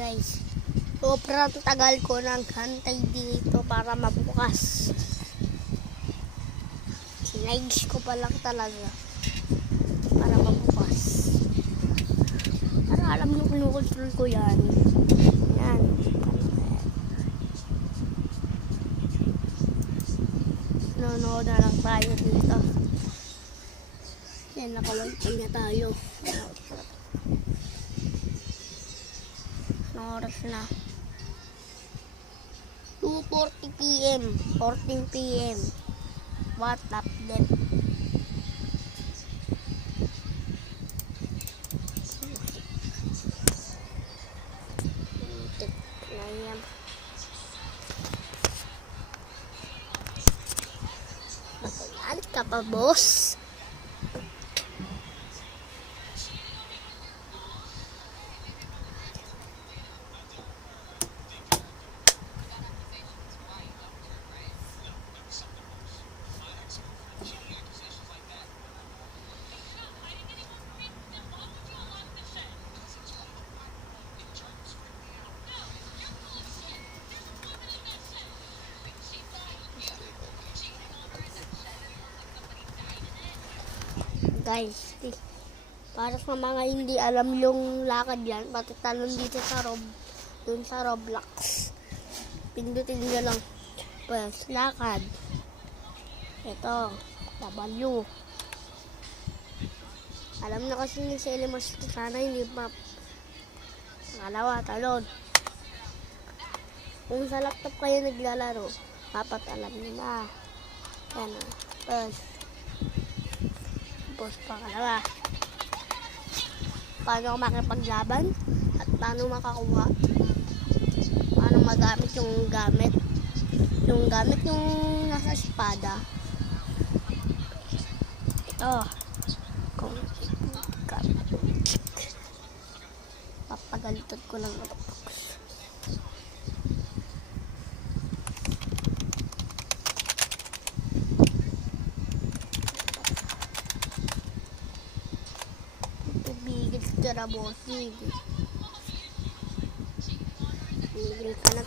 guys. Sobrang tagal ko nang hantay dito para mabukas. Sinags ko pa lang talaga para mabukas. Para alam nyo kinukontrol ko yan. Yan. Nanonood na lang tayo dito. Yan, nakawalpan niya tayo. Oras na 2:40 PM 14 PM. What update? Alit ka pa, boss. Guys, para sa mga hindi alam yung lakad yan, pati talon dito sa dun sa Roblox. Pindutin nyo lang, pues, lakad. Ito, W. Alam na kasi ni Shelly mas sana hindi pa. Pangalawa, talon. Kung sa laptop kayo naglalaro, dapat alam nyo na. Yan, pues. Tapos pangalawa, paano makipaglaban at paano makakuha, paano magamit yung gamit yung nasa espada. Ito, kung papagalitan ko lang ito. Tara, bossing. Tumigil ka na.